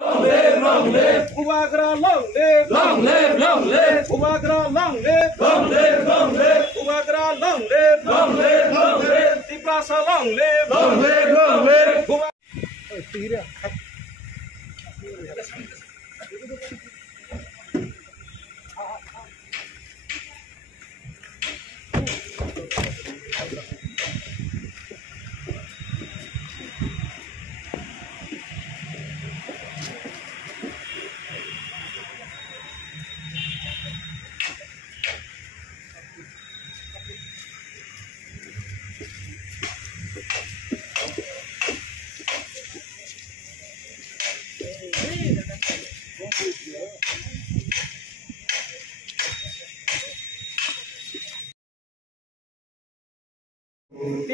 Long live, long live. Ubagra, long live. Long live, long live. Ubagra, long live. Long live, long live. Ubagra, long live. Long live, long live. Tiprasa, long live. Long live, long live.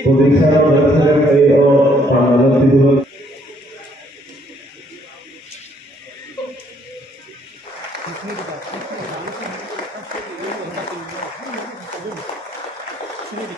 Pemeriksaan berdasarkan KIO tanggal 17. Sini